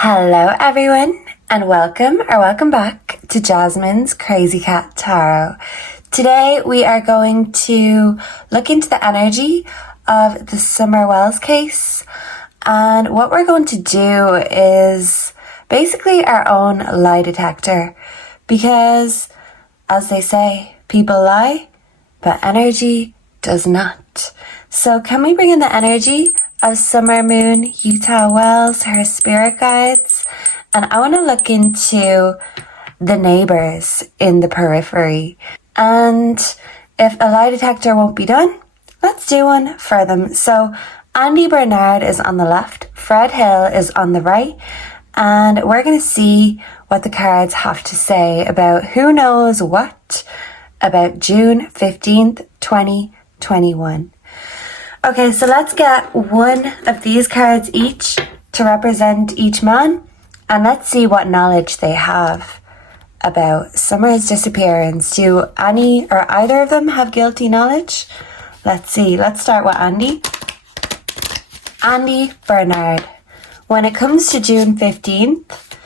Hello everyone, and welcome back to Jasmine's Crazy Cat Tarot. Today we are going to look into the energy of the Summerwells case, and what we're going to do is basically our own lie detector, because as they say, people lie, but energy does not. So can we bring in the energy of Summer Moon Utah Wells, her spirit guides? And I want to look into the neighbors in the periphery. And if a lie detector won't be done, let's do one for them. So Andy Bernard is on the left, Fred Hill is on the right, and we're going to see what the cards have to say about who knows what about June 15th, 2021. Okay, so let's get one of these cards each to represent each man, and let's see what knowledge they have about Summer's disappearance. Do any or either of them have guilty knowledge? Let's see. Let's start with Andy. Andy Bernard. When it comes to June 15th,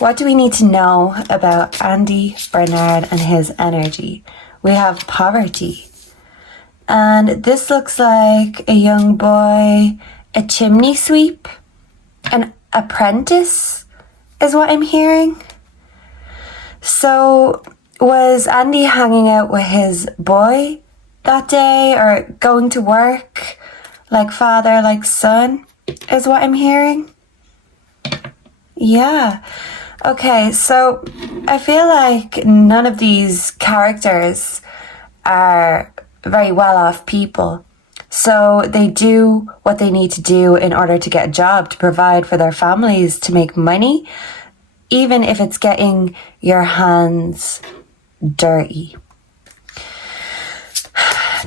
what do we need to know about Andy Bernard and his energy? We have poverty. And this looks like a young boy, a chimney sweep, an apprentice is what I'm hearing. So was Andy hanging out with his boy that day, or going to work like father, like son is what I'm hearing? Yeah. Okay, so I feel like none of these characters are very well-off people. So they do what they need to do in order to get a job, to provide for their families, to make money, even if it's getting your hands dirty.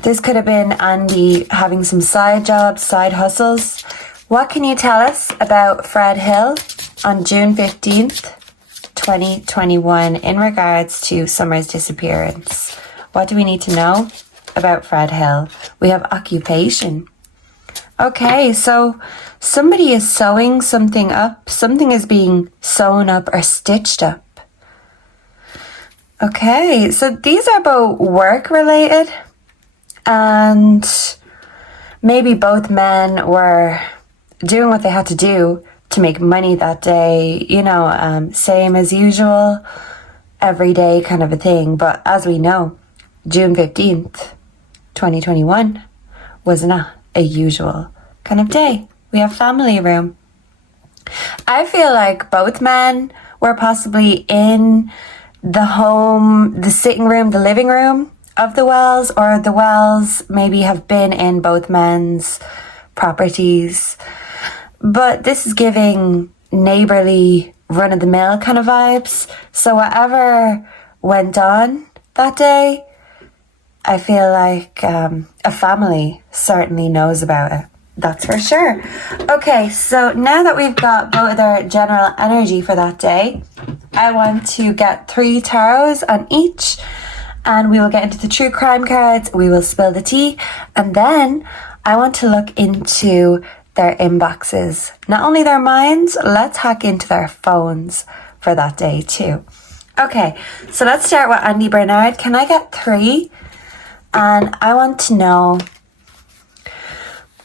This could have been Andy having some side jobs, side hustles. What can you tell us about Fred Hill on June 15th, 2021 in regards to Summer's disappearance? What do we need to know about Fred Hill? We have occupation. Okay, so somebody is sewing something up. Something is being sewn up or stitched up. Okay, so these are both work related, and maybe both men were doing what they had to do to make money that day, same as usual, everyday kind of a thing. But as we know, June 15th, 2021 was not a usual kind of day. We have family room. I feel like both men were possibly in the home, the sitting room, the living room of the Wells, or the Wells maybe have been in both men's properties. But this is giving neighborly, run-of-the-mill kind of vibes. So whatever went on that day, I feel like a family certainly knows about it. That's for sure. Okay, so now that we've got both their general energy for that day, I want to get 3 tarots on each, and we will get into the true crime cards, we will spill the tea, and then I want to look into their inboxes. Not only their minds, let's hack into their phones for that day too. Okay, so let's start with Andy Bernard. Can I get 3? And I want to know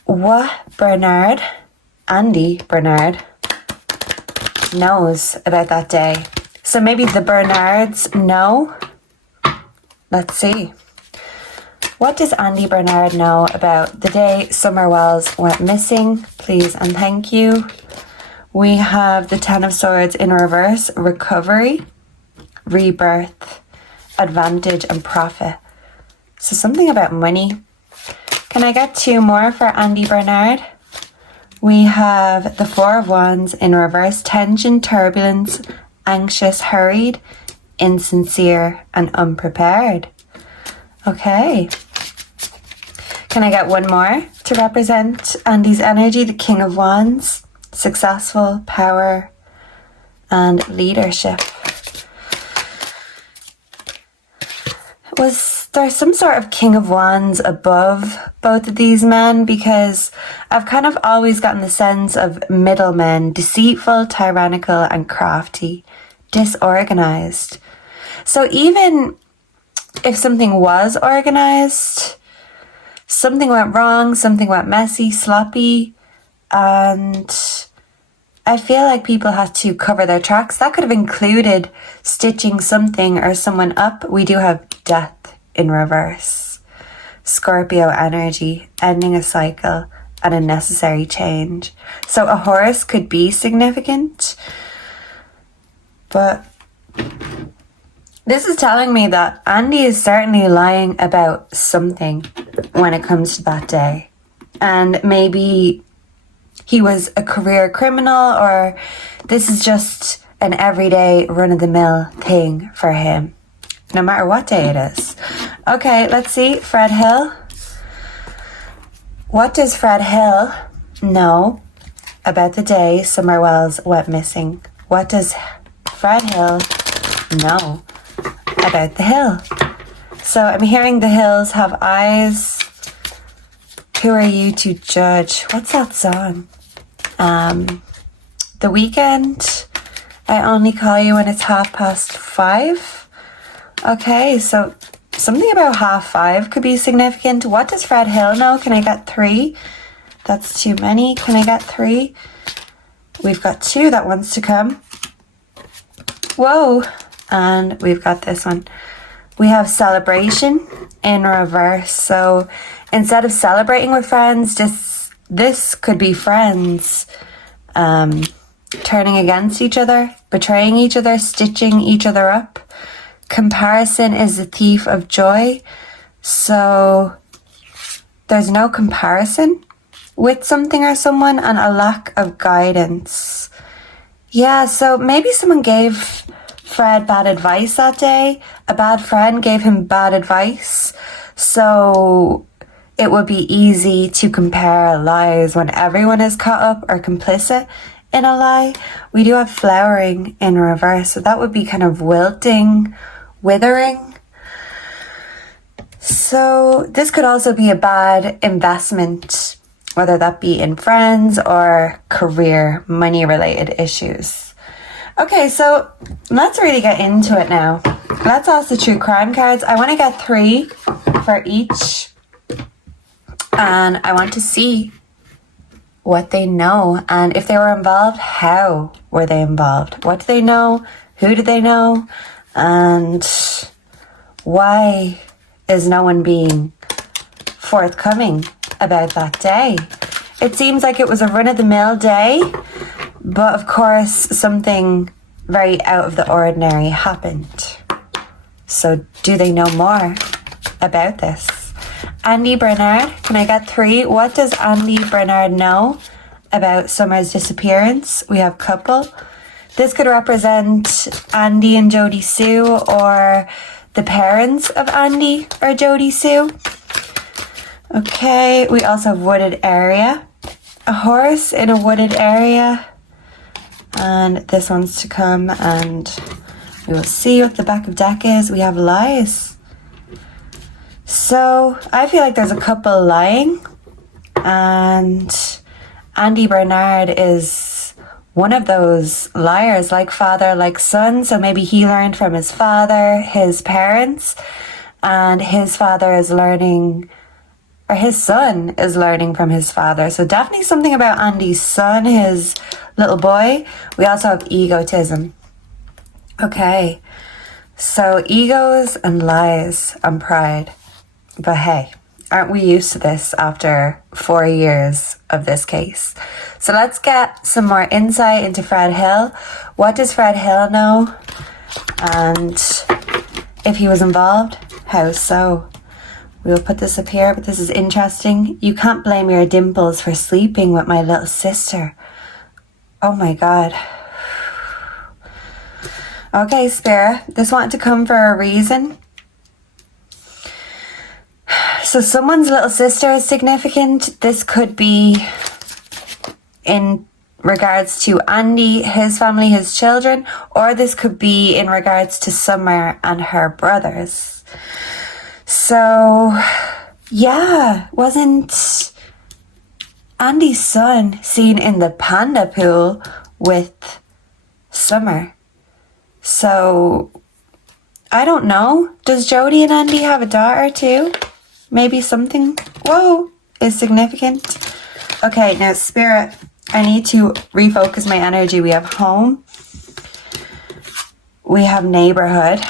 what Andy Bernard, knows about that day. So maybe the Bernards know. Let's see. What does Andy Bernard know about the day Summerwells went missing? Please and thank you. We have the 10 of Swords in reverse, recovery, rebirth, advantage, and profit. So something about money. Can I get 2 more for Andy Bernard? We have the 4 of Wands in reverse, tension, turbulence, anxious, hurried, insincere, and unprepared. Okay. Can I get 1 more to represent Andy's energy? The King of Wands, successful, power, and leadership. Was there some sort of King of Wands above both of these men? Because I've kind of always gotten the sense of middlemen, deceitful, tyrannical, and crafty, disorganized. So even if something was organized, something went wrong, something went messy, sloppy, and I feel like people had to cover their tracks. That could have included stitching something or someone up. We do have death in reverse. Scorpio energy, ending a cycle and a necessary change. So a horse could be significant. But this is telling me that Andy is certainly lying about something when it comes to that day. And maybe he was a career criminal, or this is just an everyday run-of-the-mill thing for him, no matter what day it is. Okay, let's see. Fred Hill. What does Fred Hill know about the day Summerwells went missing? What does Fred Hill know about the hill? So I'm hearing the hills have eyes. Who are you to judge? What's that song? The Weekend. I only call you when it's 5:30. Okay, so something about 5:30 could be significant. What does Fred Hill know? Can I get 3? That's too many. Can I get 3? We've got 2 that wants to come. Whoa. And we've got this one. We have celebration in reverse. So instead of celebrating with friends, this could be friends turning against each other, betraying each other, stitching each other up. Comparison is the thief of joy. So there's no comparison with something or someone, and a lack of guidance. Yeah, so maybe someone gave Fred bad advice that day. A bad friend gave him bad advice. So it would be easy to compare lies when everyone is caught up or complicit in a lie. We do have flowering in reverse, so that would be kind of wilting, withering. So this could also be a bad investment, whether that be in friends or career, money-related issues. Okay, so let's really get into it now. Let's ask the true crime cards. I want to get 3 for each. And I want to see what they know. And if they were involved, how were they involved? What do they know? Who do they know? And why is no one being forthcoming about that day? It seems like it was a run-of-the-mill day, but of course something very out of the ordinary happened. So do they know more about this? Andy Bernard, can I get 3? What does Andy Bernard know about Summer's disappearance? We have couple. This could represent Andy and Jody Sue, or the parents of Andy or Jody Sue. Okay, we also have wooded area. A horse in a wooded area. And this one's to come, and we will see what the back of deck is. We have lies. So I feel like there's a couple lying, and Andy Bernard is one of those liars, like father, like son. So maybe he learned from his father, his parents, and his father is learning, or his son is learning from his father. So definitely something about Andy's son, his little boy. We also have egotism. Okay, so egos and lies and pride. But hey, aren't we used to this after 4 years of this case? So let's get some more insight into Fred Hill. What does Fred Hill know? And if he was involved, how so? We'll put this up here, but this is interesting. You can't blame your dimples for sleeping with my little sister. Oh my God. Okay, Spirit, this wanted to come for a reason. So someone's little sister is significant. This could be in regards to Andy, his family, his children, or this could be in regards to Summer and her brothers. So, yeah, wasn't Andy's son seen in the panda pool with Summer? So, I don't know. Does Jody and Andy have a daughter too? Maybe something, whoa, is significant. Okay, now Spirit, I need to refocus my energy. We have home. We have neighborhood.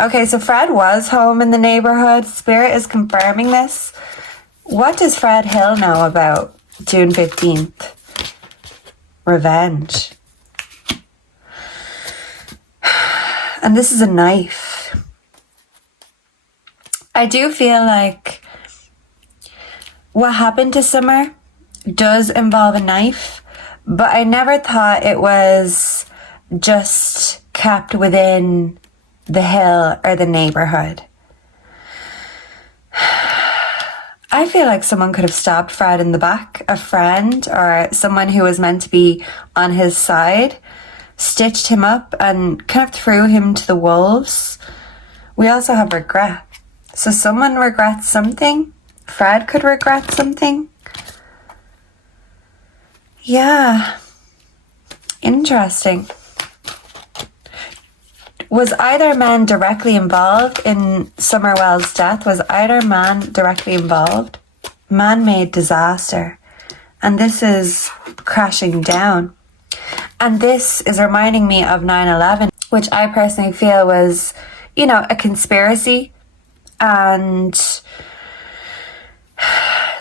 Okay, so Fred was home in the neighborhood. Spirit is confirming this. What does Fred Hill know about June 15th? Revenge. And this is a knife. I do feel like what happened to Summer does involve a knife, but I never thought it was just kept within the hill or the neighborhood. I feel like someone could have stabbed Fred in the back, a friend or someone who was meant to be on his side, stitched him up and kind of threw him to the wolves. We also have regret. So someone regrets something. Fred could regret something. Yeah. Interesting. Was either man directly involved in Summerwells' death? Was either man directly involved? Man-made disaster. And this is crashing down. And this is reminding me of 9/11, which I personally feel was, you know, a conspiracy. And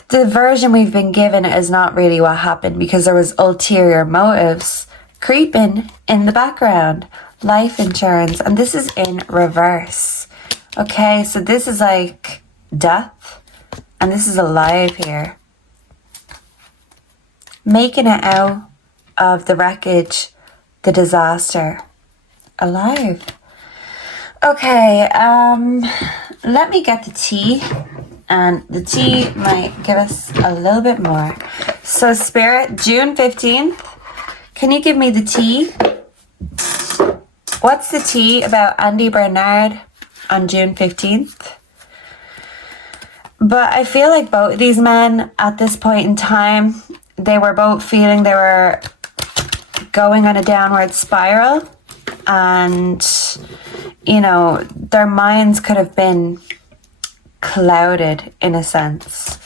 the version we've been given is not really what happened, because there was ulterior motives creeping in the background. Life insurance, and this is in reverse. Okay, so this is like death, and this is alive here. Making it out of the wreckage, the disaster, alive. Okay, let me get the tea, and the tea might give us a little bit more. So Spirit, June 15th, can you give me the tea? What's the tea about Andy Bernard on June 15th? But I feel like both these men at this point in time, they were both feeling they were going on a downward spiral, and, you know, their minds could have been clouded in a sense.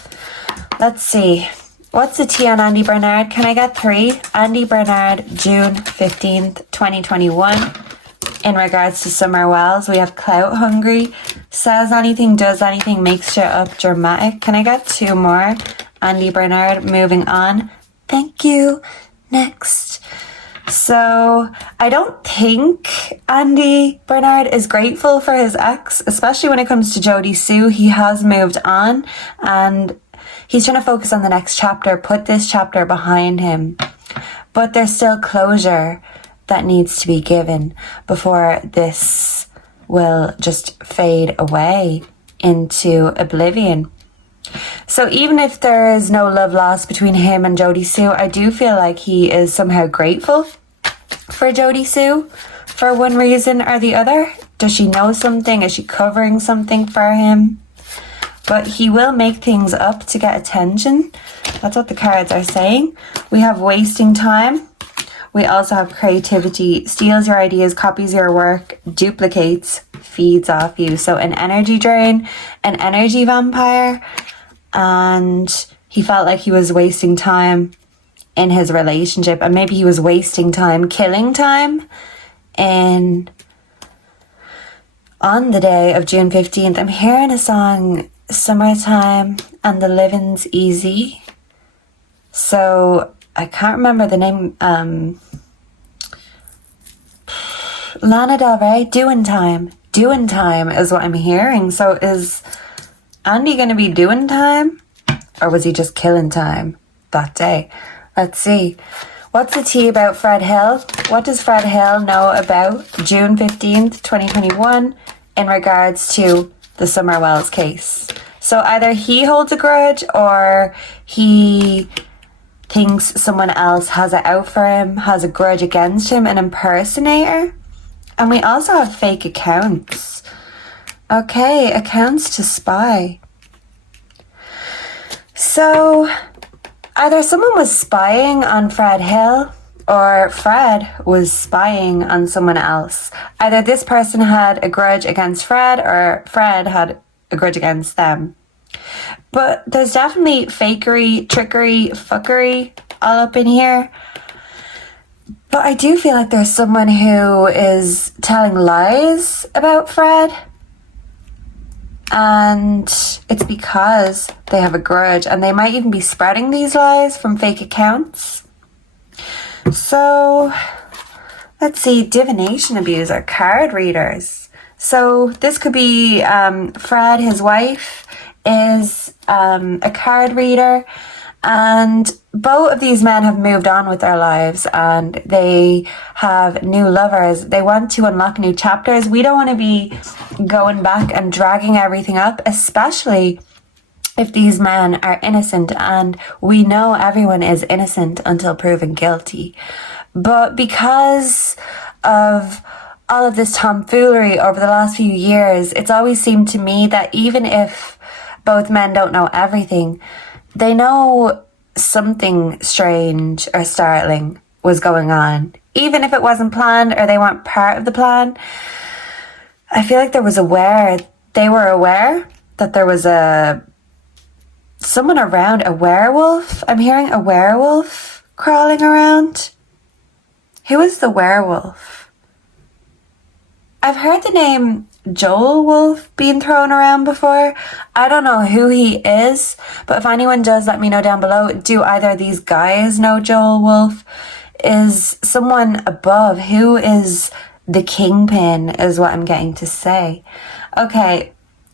Let's see. What's the tea on Andy Bernard? Can I get 3? Andy Bernard, June 15th, 2021. In regards to Summerwells, we have clout hungry, says anything, does anything, makes shit up, dramatic. Can I get 2 more? Andy Bernard, moving on. Thank you. Next. So I don't think Andy Bernard is grateful for his ex, especially when it comes to Jody Sue. He has moved on and he's trying to focus on the next chapter, put this chapter behind him. But there's still closure that needs to be given before this will just fade away into oblivion. So even if there is no love lost between him and Jody Sue, I do feel like he is somehow grateful for Jody Sue for one reason or the other. Does she know something? Is she covering something for him? But he will make things up to get attention. That's what the cards are saying. We have wasting time. We also have creativity, steals your ideas, copies your work, duplicates, feeds off you. So an energy drain, an energy vampire, and he felt like he was wasting time in his relationship, and maybe he was wasting time, killing time on the day of June 15th. I'm hearing a song, Summertime and the Living's Easy. So I can't remember the name. Lana Del Rey, Doing Time. Doing Time is what I'm hearing. So is Andy going to be doing time? Or was he just killing time that day? Let's see. What's the tea about Fred Hill? What does Fred Hill know about June 15th, 2021 in regards to the Summerwells case? So either he holds a grudge or he thinks someone else has it out for him, has a grudge against him, an impersonator. And we also have fake accounts. Okay, accounts to spy. So either someone was spying on Fred Hill or Fred was spying on someone else. Either this person had a grudge against Fred or Fred had a grudge against them. But there's definitely fakery, trickery, fuckery all up in here. But I do feel like there's someone who is telling lies about Fred. And it's because they have a grudge, and they might even be spreading these lies from fake accounts. So let's see, divination abuser, card readers. So this could be Fred, his wife, is a card reader, and both of these men have moved on with their lives and they have new lovers. They want to unlock new chapters. We don't want to be going back and dragging everything up, especially if these men are innocent, and we know everyone is innocent until proven guilty. But because of all of this tomfoolery over the last few years, it's always seemed to me that even if both men don't know everything, they know something strange or startling was going on. Even if it wasn't planned or they weren't part of the plan, I feel like they were aware that there was someone around, a werewolf. I'm hearing a werewolf crawling around. Who is the werewolf? I've heard the name Joel Wolf being thrown around before. I don't know who he is, but if anyone does, let me know down below. Do either of these guys know Joel Wolf? Is someone above? Who is the kingpin is what I'm getting to say. Okay,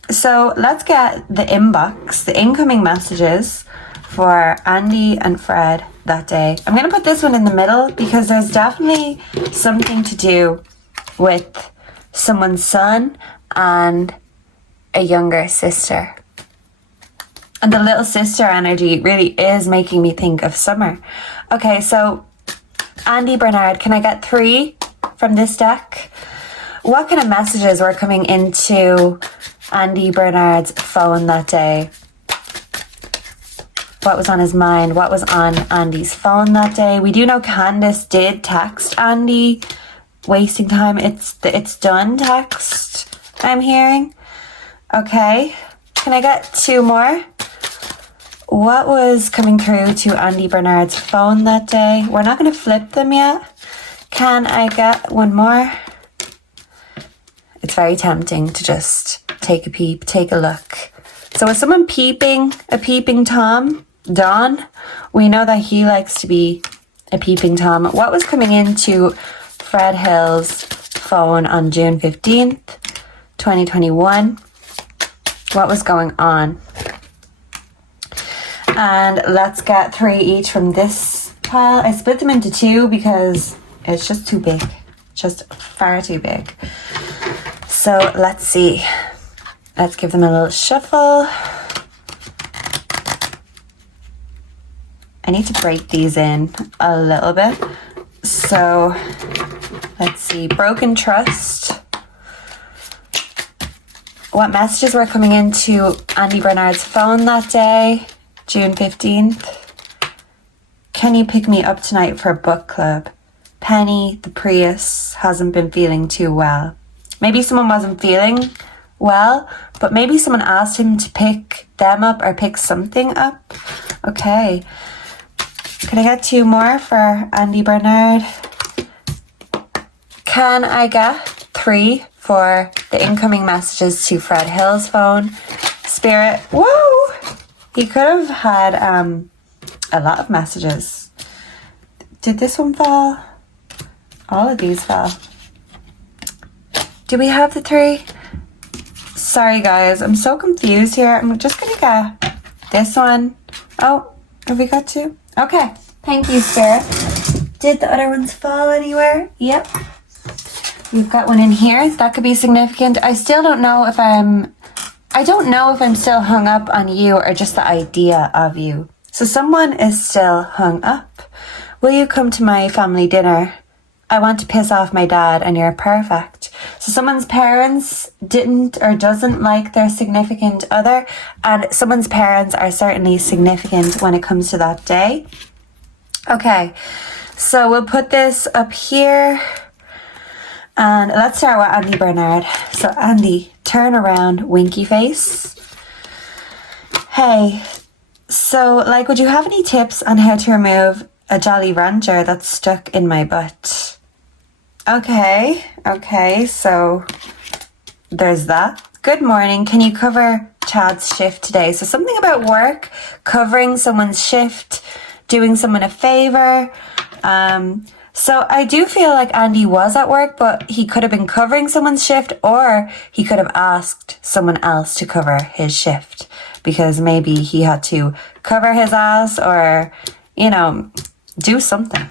so let's get the inbox, the incoming messages for Andy and Fred that day. I'm going to put this one in the middle because there's definitely something to do with someone's son and a younger sister. And the little sister energy really is making me think of summer. Okay, so Andy Bernard, can I get 3 from this deck? What kind of messages were coming into Andy Bernard's phone that day? What was on his mind? What was on Andy's phone that day? We do know Candace did text Andy, wasting time. It's done text I'm hearing. Okay, can I get 2 more? What was coming through to Andy Bernard's phone that day? We're not going to flip them yet. Can I get 1 more? It's very tempting to just take a peep, take a look. So was someone peeping, a peeping Tom? Don? We know that he likes to be a peeping Tom. What was coming into Fred Hill's phone on June 15th, 2021? What was going on? And let's get 3 each from this pile. I split them into 2 because it's just too big. Just far too big. So let's see. Let's give them a little shuffle. I need to break these in a little bit. So let's see. Broken trust. What messages were coming into Andy Bernard's phone that day, June 15th? Can you pick me up tonight for a book club? Penny, the Prius, hasn't been feeling too well. Maybe someone wasn't feeling well, but maybe someone asked him to pick them up or pick something up. Okay. Can I get 2 more for Andy Bernard? Can I get 3 for the incoming messages to Fred Hill's phone? Spirit, whoa! He could have had a lot of messages. Did this one fall? All of these fell. Do we have the 3? Sorry guys, I'm so confused here. I'm just gonna get this one. Oh, have we got 2? Okay, thank you, Spirit. Did the other ones fall anywhere? Yep. We've got one in here. That could be significant. I don't know if I'm still hung up on you or just the idea of you. So someone is still hung up. Will you come to my family dinner? I want to piss off my dad and you're perfect. So someone's parents didn't or doesn't like their significant other, and someone's parents are certainly significant when it comes to that day. Okay, so we'll put this up here. And let's start with Andy Bernard. So Andy, turn around, winky face. Hey, so like, would you have any tips on how to remove a Jolly Rancher that's stuck in my butt? Okay, so there's that. Good morning, can you cover Chad's shift today? So something about work, covering someone's shift, doing someone a favor. So I do feel like Andy was at work, but he could have been covering someone's shift, or he could have asked someone else to cover his shift because maybe he had to cover his ass or, you know, do something.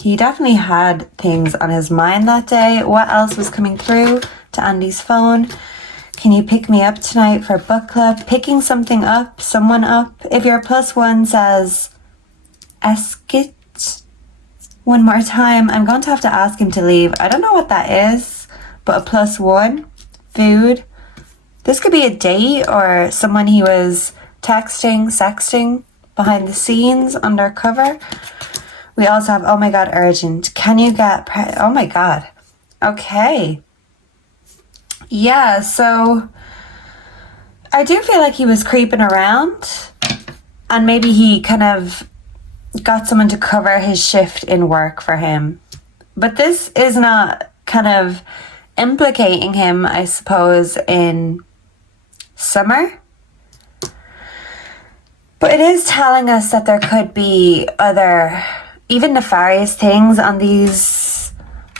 He definitely had things on his mind that day. What else was coming through to Andy's phone? Can you pick me up tonight for book club? Picking something up, someone up. If your +1 says esket, one more time, I'm going to have to ask him to leave. I don't know what that is, but a +1, food. This could be a date or someone he was texting, sexting, behind the scenes, undercover. We also have, oh my God, urgent. Can you get, oh my God. Okay. Yeah, so I do feel like he was creeping around, and maybe he kind of got someone to cover his shift in work for him. But this is not kind of implicating him, I suppose, in summer. But it is telling us that there could be other, even nefarious things on these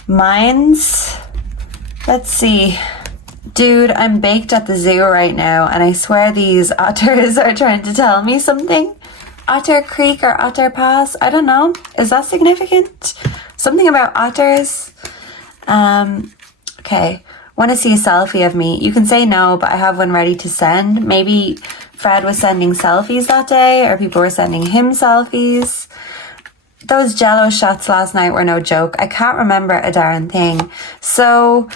minds. Let's see. Dude, I'm baked at the zoo right now, and I swear these otters are trying to tell me something. Otter Creek or Otter Pass, I don't know. Is that significant? Something about otters. Okay, want to see a selfie of me? You can say no, but I have one ready to send. Maybe Fred was sending selfies that day, or people were sending him selfies. Those Jello shots last night were no joke. I can't remember a darn thing. So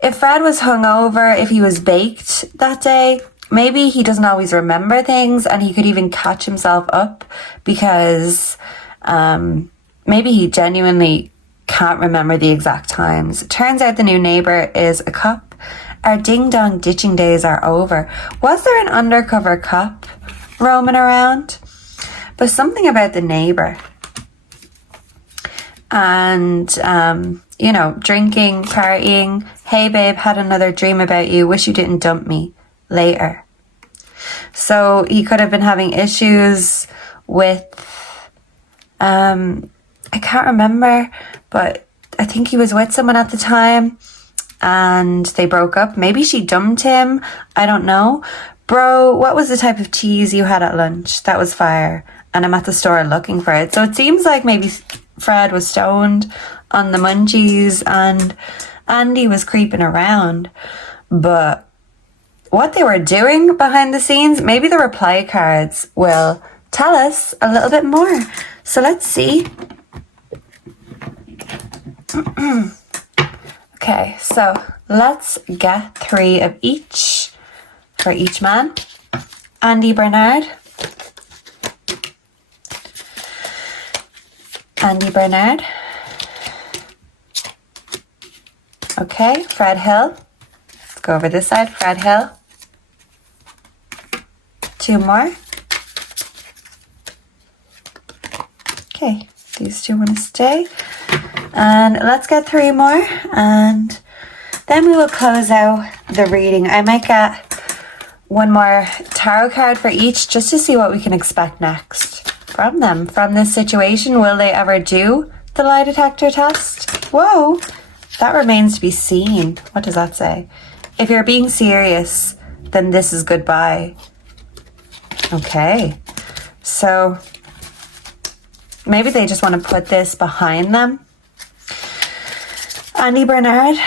if Fred was hungover, if he was baked that day, maybe he doesn't always remember things, and he could even catch himself up because maybe he genuinely can't remember the exact times. Turns out the new neighbour is a cop. Our ding-dong ditching days are over. Was there an undercover cop roaming around? But something about the neighbour. And, you know, drinking, partying. Hey babe, had another dream about you. Wish you didn't dump me. Later. So he could have been having issues with, I can't remember, but I think he was with someone at the time and they broke up. Maybe she dumped him. I don't know. Bro, what was the type of cheese you had at lunch? That was fire. And I'm at the store looking for it. So it seems like maybe Fred was stoned on the munchies and Andy was creeping around. But what they were doing behind the scenes, maybe the reply cards will tell us a little bit more. So let's see. Okay, so let's get 3 of each for each man. Andy Bernard. Andy Bernard. Okay, Fred Hill. Let's go over this side. Fred Hill. 2 more. Okay, these 2 want to stay. And let's get 3 more. And then we will close out the reading. I might get 1 more tarot card for each just to see what we can expect next from them, from this situation. Will they ever do the lie detector test? Whoa, that remains to be seen. What does that say? If you're being serious, then this is goodbye. Okay, so maybe they just want to put this behind them. Andy Bernard.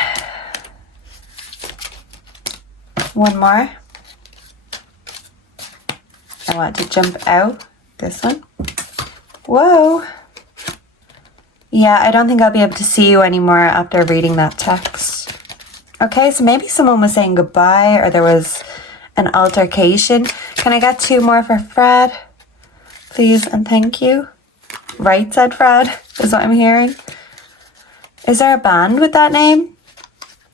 1 more. I want to jump out. This one. Whoa. Yeah, I don't think I'll be able to see you anymore after reading that text. Okay, so maybe someone was saying goodbye or there was an altercation. Can I get 2 more for Fred? Please and thank you. Right, said Fred, is what I'm hearing. Is there a band with that name?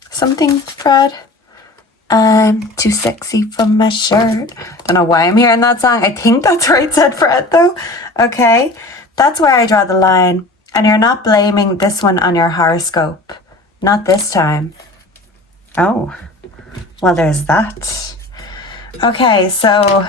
Something, Fred? I'm too sexy for my shirt. Don't know why I'm hearing that song. I think that's right, said Fred, though. Okay, that's where I draw the line. And you're not blaming this one on your horoscope. Not this time. Oh, well, there's that. Okay, so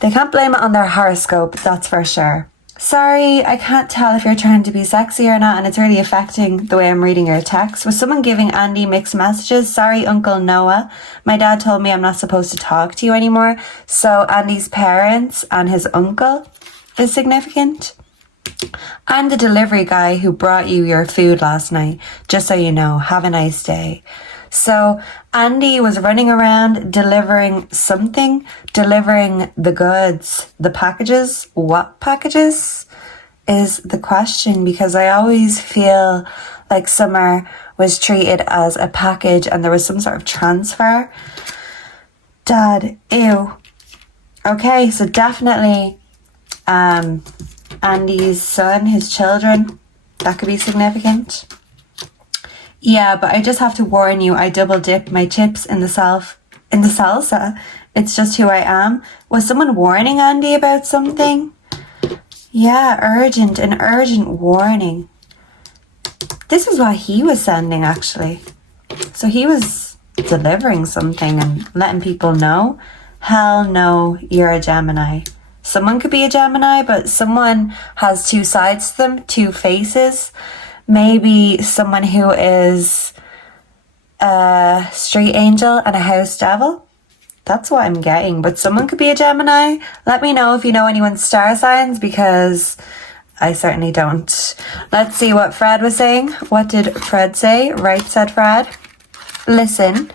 they can't blame it on their horoscope, that's for sure. Sorry, I can't tell if you're trying to be sexy or not, and it's really affecting the way I'm reading your text. Was someone giving Andy mixed messages? Sorry, Uncle Noah. My dad told me I'm not supposed to talk to you anymore. So Andy's parents and his uncle is significant. I'm the delivery guy who brought you your food last night. Just so you know, have a nice day. So Andy was running around delivering something, delivering the goods, the packages. What packages is the question, because I always feel like Summer was treated as a package and there was some sort of transfer. Dad, ew. Okay, so definitely Andy's son, his children, that could be significant. Yeah, but I just have to warn you, I double dip my chips in the salsa. It's just who I am. Was someone warning Andy about something? Yeah, an urgent warning. This is what he was sending, actually. So he was delivering something and letting people know. Hell no, you're a Gemini. Someone could be a Gemini, but someone has 2 sides to them, 2 faces. Maybe someone who is a street angel and a house devil. That's what I'm getting. But someone could be a Gemini. Let me know if you know anyone's star signs, because I certainly don't. Let's see what Fred was saying. What did Fred say? Right, said Fred. Listen,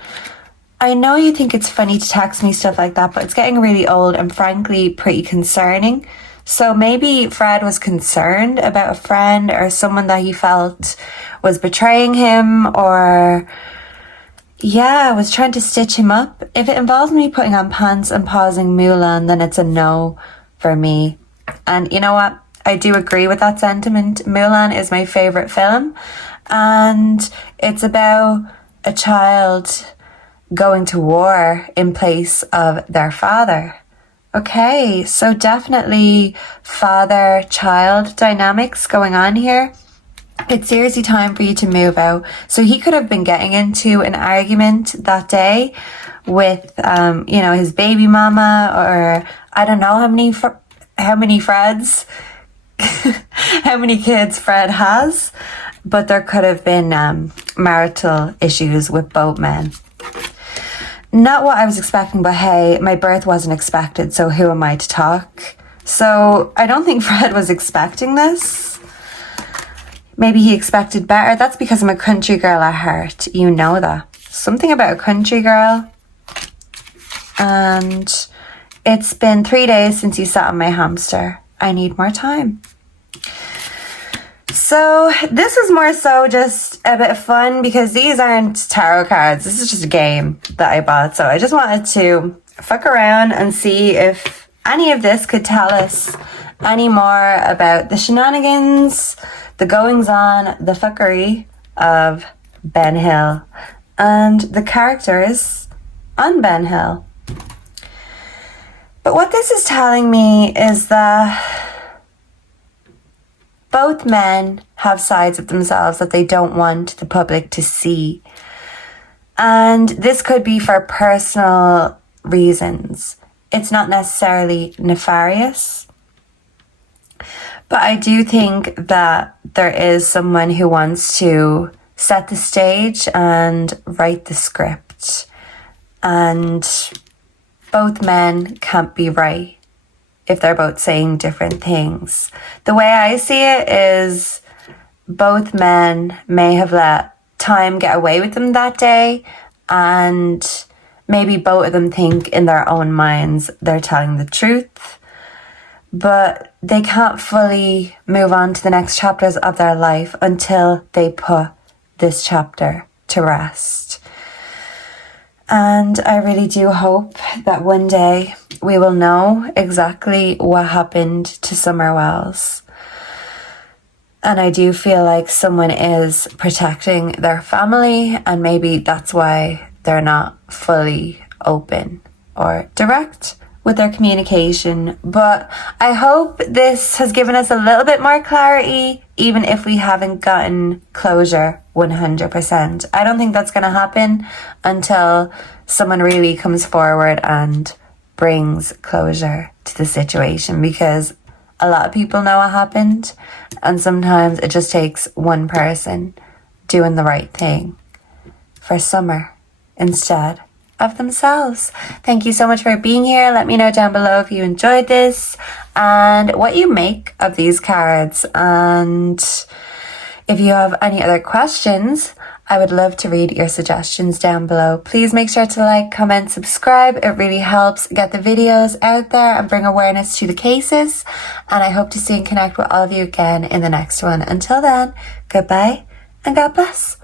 I know you think it's funny to text me stuff like that, but it's getting really old and frankly pretty concerning. So maybe Fred was concerned about a friend or someone that he felt was betraying him, or was trying to stitch him up. If it involves me putting on pants and pausing Mulan, then it's a no for me. And you know what? I do agree with that sentiment. Mulan is my favourite film, and it's about a child going to war in place of their father. Okay, so definitely father-child dynamics going on here. It's seriously time for you to move out. So he could have been getting into an argument that day with, his baby mama, or I don't know how many Freds, how many kids Fred has, but there could have been marital issues with both men. Not what I was expecting, but hey, my birth wasn't expected, so who am I to talk? So I don't think Fred was expecting this. Maybe he expected better. That's because I'm a country girl at heart. You know that. Something about a country girl. And it's been 3 days since you sat on my hamster. I need more time. So this is more so just a bit of fun, because these aren't tarot cards. This is just a game that I bought. So I just wanted to fuck around and see if any of this could tell us any more about the shenanigans, the goings on, the fuckery of Ben Hill and the characters on Ben Hill. But what this is telling me is that both men have sides of themselves that they don't want the public to see. And this could be for personal reasons. It's not necessarily nefarious. But I do think that there is someone who wants to set the stage and write the script. And both men can't be right if they're both saying different things. The way I see it is both men may have let time get away with them that day, and maybe both of them think in their own minds they're telling the truth. But they can't fully move on to the next chapters of their life until they put this chapter to rest. And I really do hope that one day we will know exactly what happened to Summerwells. And I do feel like someone is protecting their family, and maybe that's why they're not fully open or direct with their communication. But I hope this has given us a little bit more clarity, even if we haven't gotten closure 100%. I don't think that's going to happen until someone really comes forward and brings closure to the situation, because a lot of people know what happened, and sometimes it just takes one person doing the right thing for Summer instead of themselves. Thank you so much for being here. Let me know down below if you enjoyed this and what you make of these cards. And if you have any other questions, I would love to read your suggestions down below. Please make sure to like, comment, subscribe. It really helps get the videos out there and bring awareness to the cases. And I hope to see and connect with all of you again in the next one. Until then, goodbye and God bless.